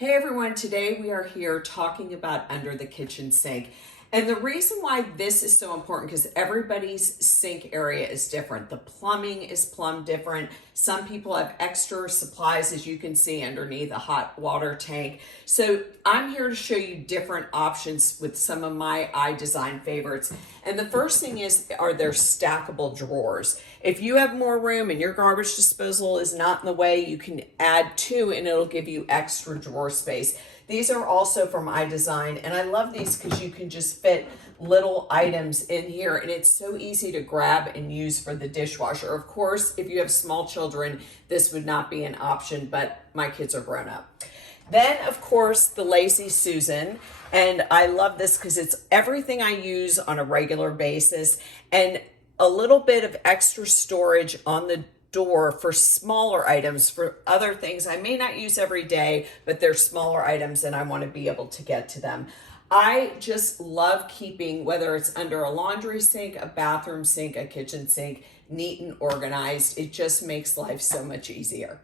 Hey everyone, today we are here talking about under the kitchen sink. And the reason why this is so important, because everybody's sink area is different. The plumbing is plumbed different. Some people have extra supplies, as you can see underneath a hot water tank. So I'm here to show you different options with some of my iDesign favorites. And the first thing are their stackable drawers. If you have more room and your garbage disposal is not in the way, you can add two and it'll give you extra drawer space. These are also from iDesign, and I love these because you can just fit little items in here, and it's so easy to grab and use for the dishwasher. Of course, if you have small children, this would not be an option, but my kids are grown up. Then, of course, the Lazy Susan, and I love this because it's everything I use on a regular basis, and a little bit of extra storage on the door for smaller items, for other things I may not use every day, but they're smaller items and I want to be able to get to them. I just love keeping, whether it's under a laundry sink, a bathroom sink, a kitchen sink, neat and organized. It just makes life so much easier.